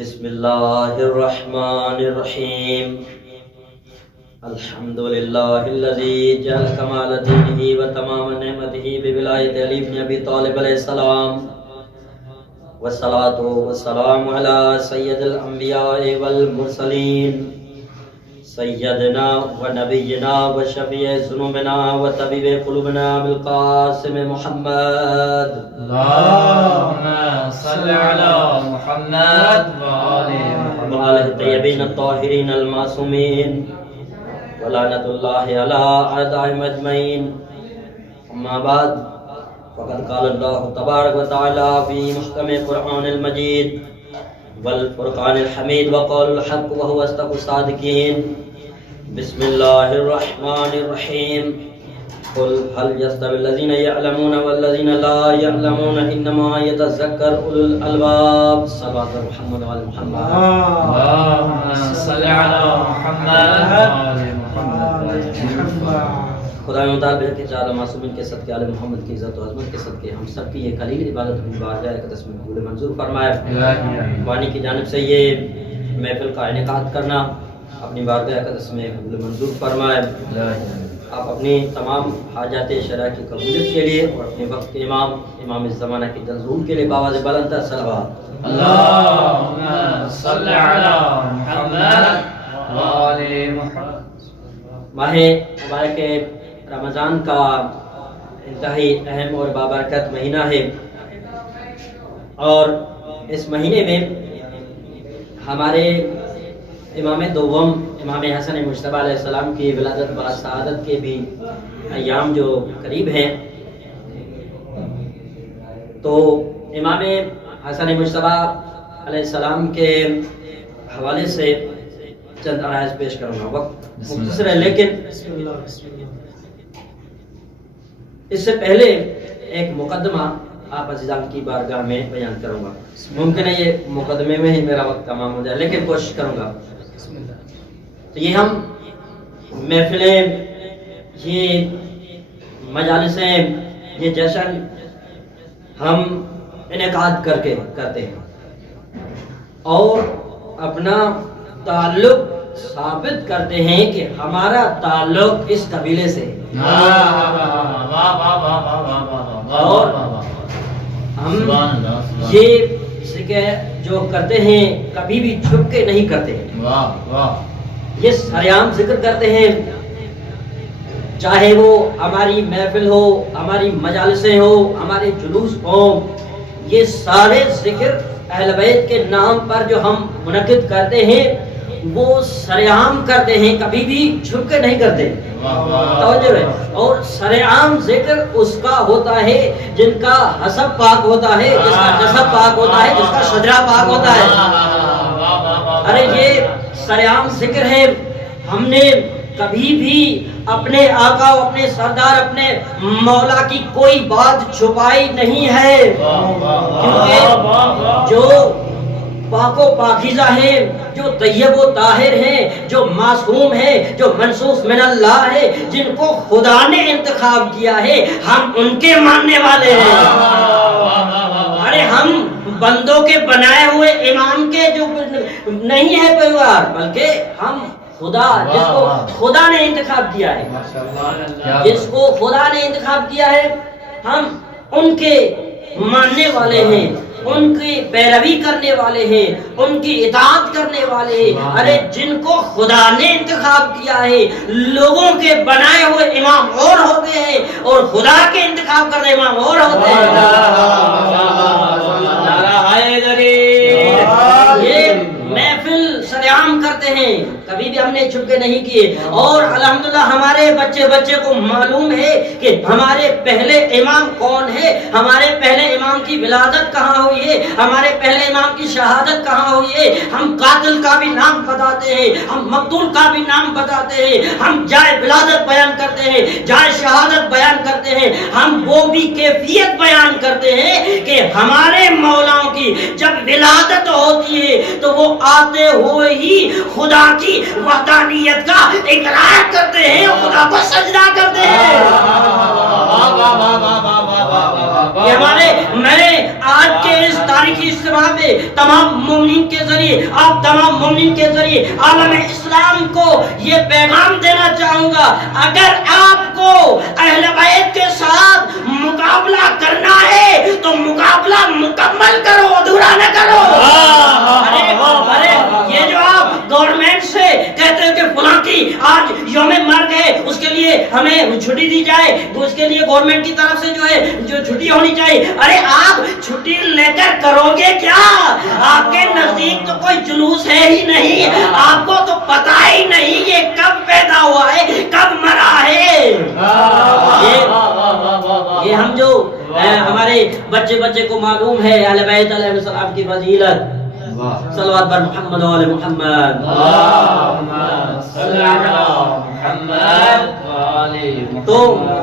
بسم اللہ الرحمن الرحیم الحمد للہ الذی جعل کمال دینہ و تمام نعمتہ بولایت علی بن ابی طالب علیہ السلام والصلاة والسلام علی سید الانبیاء والمرسلین سیدنا و نبینا و شفیع ذنوبنا و طبیب قلوبنا بالقاسم محمد اللهم صل على محمد وآلہ الطیبین الطاہرین المعصومین ولعنۃ اللہ علی اعدائهم اجمعین. اما بعد فقد قال اللہ تبارک و تعالی فی محکم قرآن المجید والفرقان الحمید وقول الحق وهو اصدق الصادقین. بسم اللہ الرحمن الرحیم قل هل يستوي الذين يعلمون والذين لا يعلمون انما يتذكر اولو الالباب. صلوات محمد وعلى محمد. اللهم صل على محمد خدا مطالبہ کے چار معصومین کے صدقے آل محمد کی عزت و عظمت کے صدقے ہم سب کی یہ قلیل عبادت اپنی بارگاہ اقدس میں قبول منظور فرمائے. وانی کی جانب سے یہ محفل کا انعقاد کرنا اپنی بارگاہ اقدس میں قبول منظور فرمائے. آپ اپنی تمام حاجات شرع کی قبولیت کے لیے اور اپنے وقت کے امام الزمانہ کی جلزوم کے لیے باواز بلند صلوات. اللهم صل على محمد وآل محمد. ماہ مبارک رمضان کا انتہائی اہم اور بابرکت مہینہ ہے اور اس مہینے میں ہمارے امام دوم امام حسن مجتبی علیہ السلام کی ولادت و سعادت کے بھی ایام جو قریب ہیں، تو امام حسن مجتبی علیہ السلام کے حوالے سے چند عرائض پیش کروں گا. وقت مختصر ہے لیکن اس سے پہلے ایک مقدمہ آپ عزیزان کی بارگاہ میں بیان کروں گا. ممکن ہے یہ مقدمے میں ہی میرا وقت تمام ہو جائے لیکن کوشش کروں گا. تو یہ ہم محفلیں، یہ مجالسیں، یہ جشن ہم انعقاد کرتے ہیں اور اپنا تعلق ثابت کرتے ہیں کہ ہمارا تعلق اس قبیلے سے ہے اور ہم یہ ذکر جو کرتے ہیں کبھی بھی چھپ کے نہیں کرتے. یہ سریعام ذکر کرتے ہیں، چاہے وہ ہماری محفل ہو، ہماری مجالسیں ہو، ہمارے جلوس ہوں، یہ سارے ذکر اہل بیت کے نام پر جو ہم منعقد کرتے ہیں وہ سریعام کرتے ہیں، کبھی بھی چھپ کے نہیں کرتے. توجہ ہے. اور سریعام ذکر اس کا ہوتا ہے جن کا حسب پاک ہوتا ہے، جس کا جسد پاک ہوتا ہے، جس کا شجرہ پاک ہوتا ہے. ارے یہ سریعام ذکر ہے. ہم نے کبھی بھی اپنے آقا، اپنے سردار، اپنے مولا کی کوئی بات چھپائی نہیں ہے، کیونکہ جو پاک و پاکیزہ ہیں، جو طیب و طاہر ہیں، جو معصوم ہیں، جو منصوص من اللہ ہے، جن کو خدا نے انتخاب کیا ہے، ہم ان کے ماننے والے ہیں. ارے ہم بندوں کے بنائے ہوئے امام کے جو نہیں ہے پیروکار، بلکہ ہم خدا، جس کو خدا نے انتخاب کیا ہے، جس کو خدا نے انتخاب کیا ہے، ہم ان کے ماننے والے ہیں، ان کی پیروی کرنے والے ہیں، ان کی اطاعت کرنے والے ہیں. ارے جن کو خدا نے انتخاب کیا ہے، لوگوں کے بنائے ہوئے امام اور ہوتے ہیں اور خدا کے انتخاب کرنے امام اور ہوتے ہیں. یہ محفل سریعام کرتے ہیں، کبھی بھی ہم نے چھپ کے نہیں کیے. اور الحمدللہ ہمارے بچے کو معلوم ہے کہ ہمارے پہلے امام کون ہے، ہمارے پہلے امام کی ولادت کہاں ہوئی ہے، ہمارے پہلے امام کی شہادت کہاں ہوئی ہے. ہم قاتل کا بھی نام بتاتے ہیں، ہم مقتول کا بھی نام بتاتے ہیں، ہم جائے ولادت بیان کرتے ہیں، جائے شہادت بیان کرتے ہیں. ہم وہ بھی کیفیت بیان کرتے ہیں کہ ہمارے مولاؤں کی جب ولادت ہوتی ہے تو وہ آتے ہوئے ہی خدا کی وحدانیت کا اقرار کرتے ہیں، خدا کو سجدہ کرتے ہیں. کہ میں نے آج کے اس تاریخی اجتماع میں تمام مومنین کے ذریعے آپ تمام مومنین کے ذریعے عالم اسلام کو یہ پیغام دینا چاہوں گا، اگر آپ کو اہل بیت کے ساتھ مقابلہ کرنا ہے تو مقابلہ مکمل کرو، ادھورا نہ کرو۔ ارے یہ جو آپ گورنمنٹ سے کہتے ہیں کہ فلاں کی آج یوم مرگ ہے، اس کے لیے ہمیں چھٹی دی جائے، اس کے لیے گورنمنٹ کی طرف سے جو چھٹی ہونی چاہیے، ارے آپ چھٹی لے کر کرو گے کیا؟ آپ کے نزدیک تو کوئی جلوس ہے ہی نہیں، آپ کو تو پتہ ہی نہیں یہ کب پیدا ہوا ہے، کب مرا ہے۔ یہ ہم جو ہمارے بچے کو معلوم ہے اہل بیت علیہ السلام کی فضیلت، صلوات بر محمد و آل محمد، اللہم صلی علی محمد و آل محمد۔ تو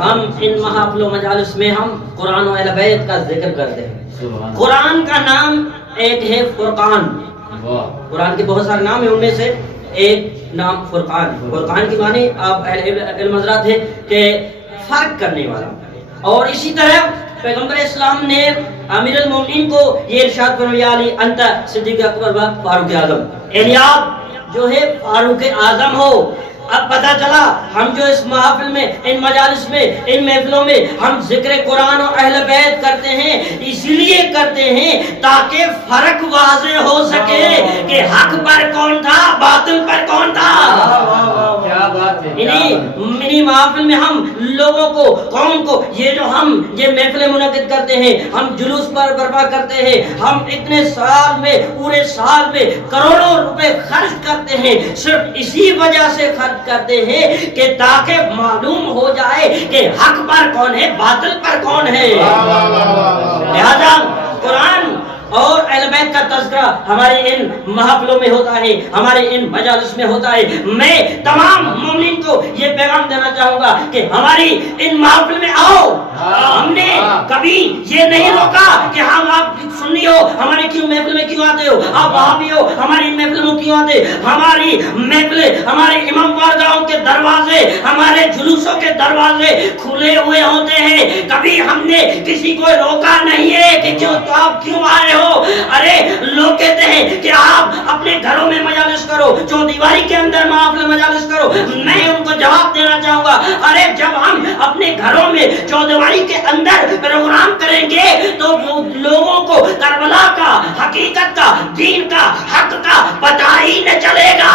ہم ان محافل و مجالس میں ہم قرآن و اہل بیت کا ذکر کرتے ہیں۔ قرآن کا نام ایک ہے فرقان، قرآن کے بہت سارے نام ہیں، ان میں سے ایک نام فرقان۔ فرقان کی معنی آپ علم حضرات ہے کہ فرق کرنے والا، اور اسی طرح پیغمبر اسلام نے امیر المومنین کو یہ ارشاد فرمایا علی انت صدیق اکبر و فاروق اعظم، یعنی آپ جو ہے فاروق اعظم ہو۔ اب پتہ چلا ہم جو اس محافل میں، ان مجالس میں، ان محفلوں میں ہم ذکر قرآن اور اہل بیت کرتے ہیں، اسی لیے کرتے ہیں تاکہ فرق واضح ہو سکے کہ حق پر کون تھا، باطل پر کون تھا۔ کیا بات ہے، انہی محافل میں ہم لوگوں کو، قوم کو، یہ جو ہم یہ محفلیں منعقد کرتے ہیں، ہم جلوس پر برپا کرتے ہیں، ہم اتنے سال میں، پورے سال میں کروڑوں روپے خرچ کرتے ہیں، صرف اسی وجہ سے خرچ کرتے ہیں کہ تاکہ معلوم ہو جائے کہ حق پر کون ہے، باطل پر کون ہے۔ لہذا قرآن اور اہل بیت کا تذکرہ ہمارے ان محافلوں میں ہوتا ہے، ہمارے ان مجالس میں ہوتا ہے۔ میں تمام مومنین کو یہ پیغام دینا چاہوں گا کہ ہماری ان محافل میں آؤ۔ ہم نے کبھی یہ نہیں روکا کہ ہم آپ سنی ہو ہمارے کیوں محفل میں کیوں آتے ہو، آپ وہابی ہو ہماری محفلوں میں کیوں آتے۔ ہماری محفلیں، ہمارے امام بارگاہوں کے دروازے، ہمارے جلوسوں کے دروازے کھلے ہوئے ہوتے ہیں، کبھی ہم نے کسی کو روکا نہیں ہے کہ کیوں تو آپ کیوں آئے ہو۔ ارے لوگ کہتے ہیں کہ آپ اپنے گھروں میں مجالس کرو، چودیواری کے اندر محافل مجالس کرو۔ میں ان کو جواب دینا چاہوں گا، ارے جب ہم اپنے گھروں میں چودیواری کے اندر پروگرام کریں گے تو لوگوں کو کربلا کا، حقیقت کا، دین کا، حق کا پتہ ہی نہ چلے گا،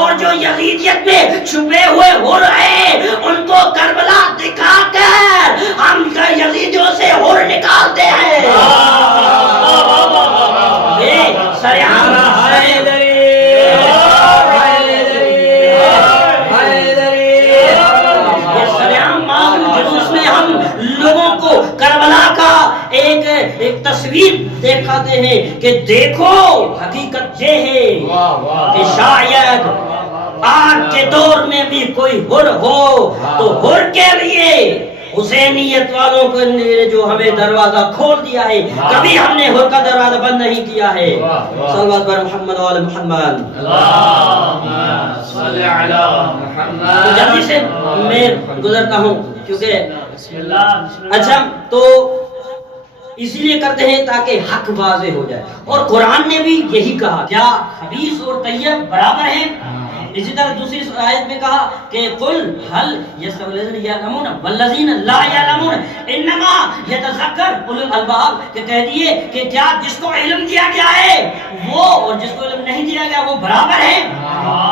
اور جو یزیدیت میں چھپے ہوئے ہو رہے ان کو کربلا دکھا کر ہم یزیدیوں سے اور نکالتے ہیں۔ لوگوں کو کربلا کا ایک تصویر دکھاتے ہیں کہ دیکھو حقیقت یہ ہے کہ شاید آج کے دور میں بھی کوئی حر ہو تو حر کے لیے حسینیت والوں کو جو ہمیں دروازہ کھول دیا ہے، کبھی ہم نے حر کا دروازہ بند نہیں کیا ہے۔ صلوات بر محمد و آل محمد۔ اللہم صلی علی محمد۔ تو جلدی سے میں گزرتا ہوں کیونکہ اچھا تو اسی لیے کرتے ہیں تاکہ حق واضح ہو جائے، اور قرآن نے بھی یہی کہا، کیا خبیث اور طیب برابر ہیں؟ اسی طرح دوسری آیت میں کہا کہ قل هل يستوي الذين يعلمون والذين لا يعلمون انما يتذكر اولو الالباب، کہ کہہ دیے کہ کیا جس کو علم دیا گیا ہے وہ اور جس کو علم نہیں دیا گیا وہ برابر ہیں؟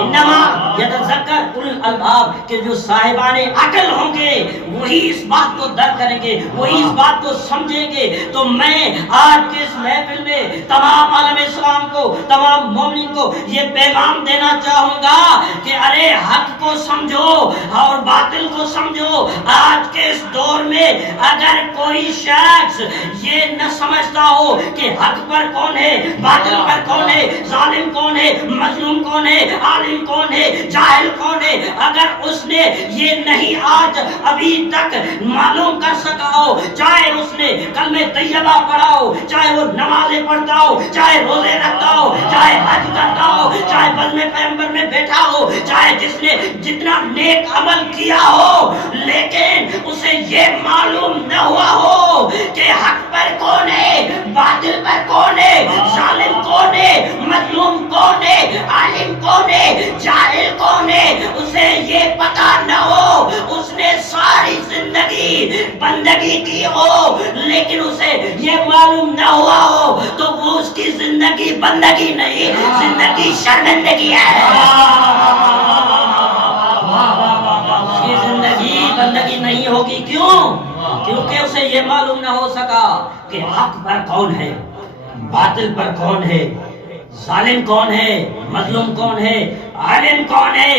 انما يتذكر اولو الالباب، کہ جو صاحبان عقل ہوں گے وہی اس بات کو درک کریں گے، وہی اس بات کو سمجھیں گے۔ تو میں آج کے اس محفل میں تمام عالم اسلام کو، تمام مومنین کو یہ پیغام دینا چاہوں گا کہ ارے حق کو سمجھو اور باطل کو سمجھو۔ آج کے اس دور میں اگر کوئی شخص یہ نہ سمجھتا ہو کہ حق پر کون ہے، باطل پر کون ہے، ظالم کون ہے، مظلوم کون ہے، عالم کون ہے، جاہل کون ہے، اگر اس نے یہ نہیں آج ابھی تک معلوم کر سکا ہو، چاہے اس نے کلمہ طیبہ پڑھا ہو، چاہے وہ نمازیں پڑھتا ہو، چاہے روزے رکھتا ہو، چاہے حج کرتا ہو، چاہے بزم پیغمبر میں بیٹھا ہو، چاہے جس نے جتنا نیک عمل کیا ہو، لیکن اسے یہ معلوم نہ ہوا ہو کہ حق پر کون ہے، باطل پر کون ہے، ظالم کون ہے، مظلوم کون ہے، عالم کون ہے، جاہل کون ہے، اسے یہ پتا نہ ہو، اس نے ساری زندگی بندگی کی ہو لیکن اسے یہ معلوم نہ ہوا ہو، تو وہ اس کی زندگی بندگی نہیں، زندگی شرمندگی ہے، اس کی زندگی بندگی نہیں ہوگی۔ کیوں؟ کیونکہ اسے یہ معلوم نہ ہو سکا کہ حق پر کون ہے، باطل پر کون ہے، ظالم کون ہے، مظلوم کون ہے، عالم کون ہے،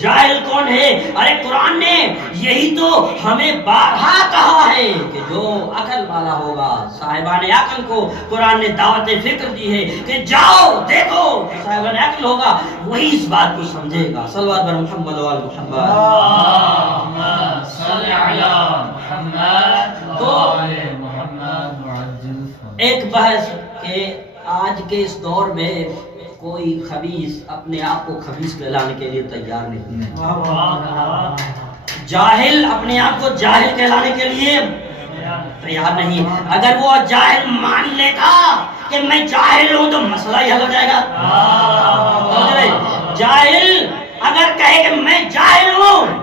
جاہل کون ہے۔ ارے قرآن نے یہی تو ہمیں بارہا کہا ہے کہ جو عقل والا ہوگا، صاحبان عقل کو قرآن نے دعوت فکر دی ہے کہ جاؤ دیکھو، صاحبان عقل ہوگا وہی اس بات کو سمجھے گا۔ صلوات بر محمد و آل محمد۔ اللہم صل علی محمد و آل محمد وعجل فرجہ۔ ایک بحث کہ آج کے اس دور میں کوئی خبیث اپنے آپ کو خبیث کہلانے کے لیے تیار نہیں، جاہل اپنے آپ کو جاہل کہلانے کے لیے تیار نہیں۔ اگر وہ جاہل مان لے گا کہ میں جاہل ہوں تو مسئلہ ہی حل ہو جائے گا۔ جاہل اگر کہے کہ میں جاہل ہوں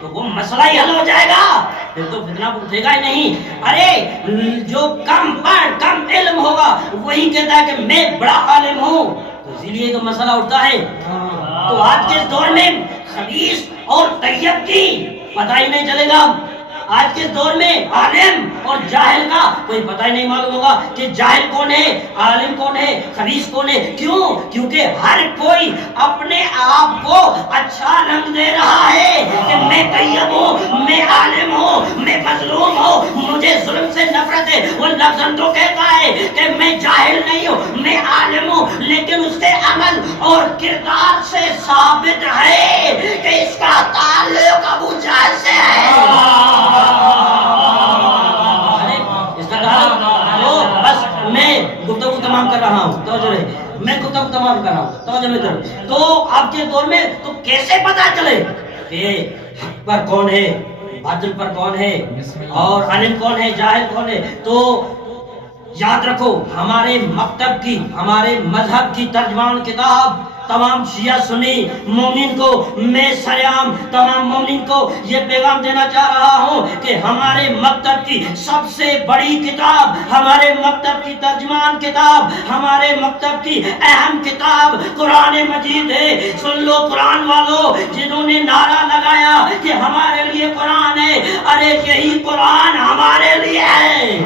تو وہ مسئلہ ہی حل ہو جائے گا، پھر تو فتنہ اٹھے گا ہی نہیں۔ ارے جو کم پڑھ کم علم ہوگا وہی کہتا ہے کہ میں بڑا عالم ہوں، تو اسی لیے تو مسئلہ اٹھتا ہے۔ تو آج کے دور میں خبیث اور طیب کی پتہ ہی نہیں چلے گا۔ آج کے دور میں عالم اور جاہل کا کوئی پتہ ہی نہیں معلوم ہوگا کہ جاہل کون ہے، عالم کون ہے، خبیث کون ہے۔ کیوں؟ کیونکہ ہر کوئی اپنے آپ کو اچھا رنگ دے رہا ہے کہ میں طیب ہوں، میں عالم ہوں، میں مظلوم ہوں، مجھے ظلم سے نفرت ہے۔ وہ لفظ تو کہتا ہے کہ میں جاہل نہیں ہوں، میں عالم ہوں، لیکن اس کے عمل اور کردار سے ثابت ہے کہ اس کا تعلق ابو جہل سے ہے۔ بس میں گفتگو تمام کر رہا ہوں، توجہ رہے، میں گفتگو تمام کر رہا ہوں، توجہ میں طرف۔ تو اب کے دور میں تو کیسے پتا چلے کہ حق پر کون ہے، باطل پر کون ہے، اور عالم کون ہے، جاہل کون ہے؟ تو یاد رکھو ہمارے مکتب کی، ہمارے مذہب کی ترجمان کتاب تمام شیعہ سنی مومن کو، میں سیام تمام مومن کو یہ پیغام دینا چاہ رہا ہوں کہ ہمارے مکتب کی سب سے بڑی کتاب، ہمارے مکتب کی ترجمان کتاب، ہمارے مکتب کی اہم کتاب قرآن مجید ہے۔ سن لو قرآن والو، جنہوں نے نعرہ لگایا کہ ہمارے لیے قرآن ہے، ارے یہی قرآن ہمارے لیے ہے۔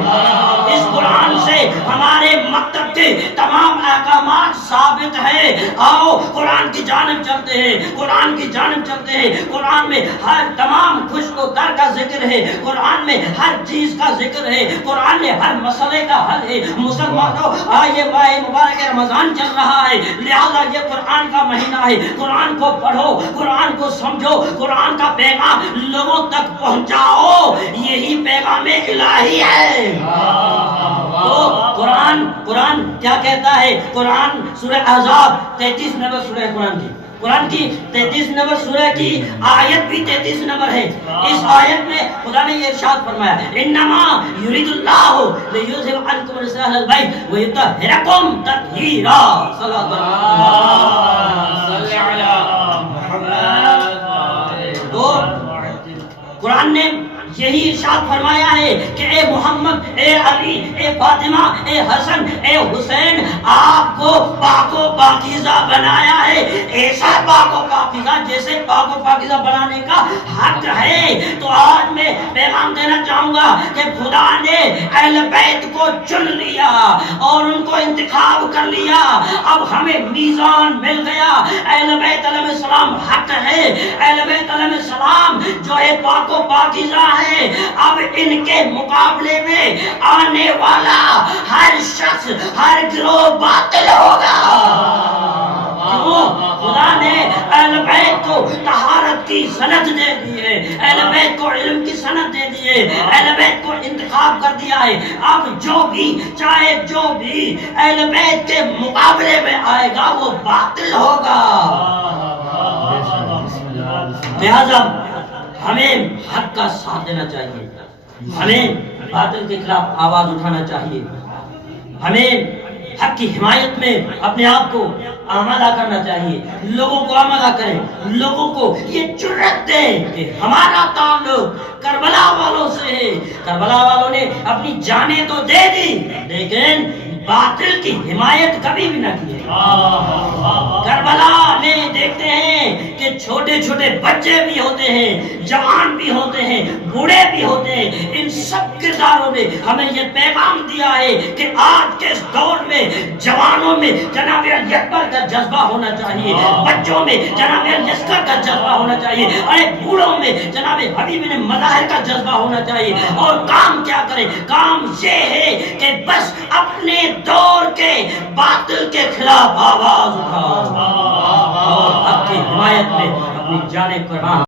اس قرآن سے ہمارے مکتب کے تمام احکامات ثابت ہے۔ آؤ قرآن کی جانب چلتے ہیں، قرآن کی جانب چلتے ہیں۔ قرآن میں ہر تمام خشک و تر کا ذکر ہے، قرآن میں ہر چیز کا ذکر ہے، قرآن میں ہر مسئلے کا حل ہے۔ مسلمانوں، یہ ماہ مبارک رمضان چل رہا ہے، لہذا یہ قرآن کا مہینہ ہے۔ قرآن کو پڑھو، قرآن کو سمجھو، قرآن کا پیغام لوگوں تک پہنچاؤ، یہی پیغام الہی ہے۔ تو قرآن کیا کہتا ہے؟ قرآن سورہ احزاب 33 نمبر سورہ قرآن کی 33 نمبر سورہ کی آیت بھی 33 نمبر ہے۔ اس آیت میں خدا نے یہ ارشاد فرمایا، انما یرید اللہ لیذھب عنکم الرجس اہل البیت ویطہرکم تطہیرا۔ صلی اللہ علیہ محمد۔ تو قرآن نے یہی ارشاد فرمایا ہے کہ اے محمد، اے علی، اے فاطمہ، اے حسن، اے حسین، آپ کو پاک و پاکیزہ بنایا ہے، ایسا پاک و پاکیزہ جیسے پاک و پاکیزہ بنانے کا حق ہے۔ تو آج میں پیغام دینا چاہوں گا کہ خدا نے اہل بیت کو چن لیا اور ان کو انتخاب کر لیا، اب ہمیں میزان مل گیا۔ اہل بیت علیہ السلام حق ہے، اہل بیت علیہ السلام جو ہے پاک و پاکیزہ ہے۔ اب ان کے مقابلے میں آنے والا ہر شخص، ہر گروہ باطل ہوگا۔ خدا نے اہل بیت کو طہارت کی سند دے دی ہے، اہل بیت کو علم کی سند دے دی ہے، اہل بیت کو انتخاب کر دیا ہے۔ اب جو بھی چاہے جو بھی اہل بیت کے مقابلے میں آئے باطل ہوگا. لہذا ہمیں حق کا ساتھ دینا چاہیے, ہمیں باطل کے خلاف آواز اٹھانا چاہیے, ہمیں حق کی حمایت میں اپنے آپ کو آمادہ کرنا چاہیے, لوگوں کو آمادہ کریں, لوگوں کو یہ جرأت دیں کہ ہمارا تعلق کربلا والوں سے ہے. کربلا والوں نے اپنی جانیں تو دے دی لیکن باطل کی حمایت کبھی بھی نہ کی. کربلا میں دیکھتے ہیں کہ چھوٹے چھوٹے بچے بھی ہوتے ہیں, جوان بھی ہوتے ہیں, بوڑھے بھی ہوتے ہیں. ان سب کرداروں نے ہمیں یہ پیغام دیا ہے کہ آج کے اس دور میں جوانوں میں جناب علی اکبر کا جذبہ ہونا چاہیے, بچوں میں جناب علی اصغر کا جذبہ ہونا چاہیے, ارے بوڑھوں میں جناب حبیب بن مظاہر کا جذبہ ہونا چاہیے. اور کام کیا کریں؟ کام یہ ہے کہ بس اپنے دور کے باطل کے خلاف آواز اٹھاؤ اور حق کی حمایت میں اپنی جانیں قربان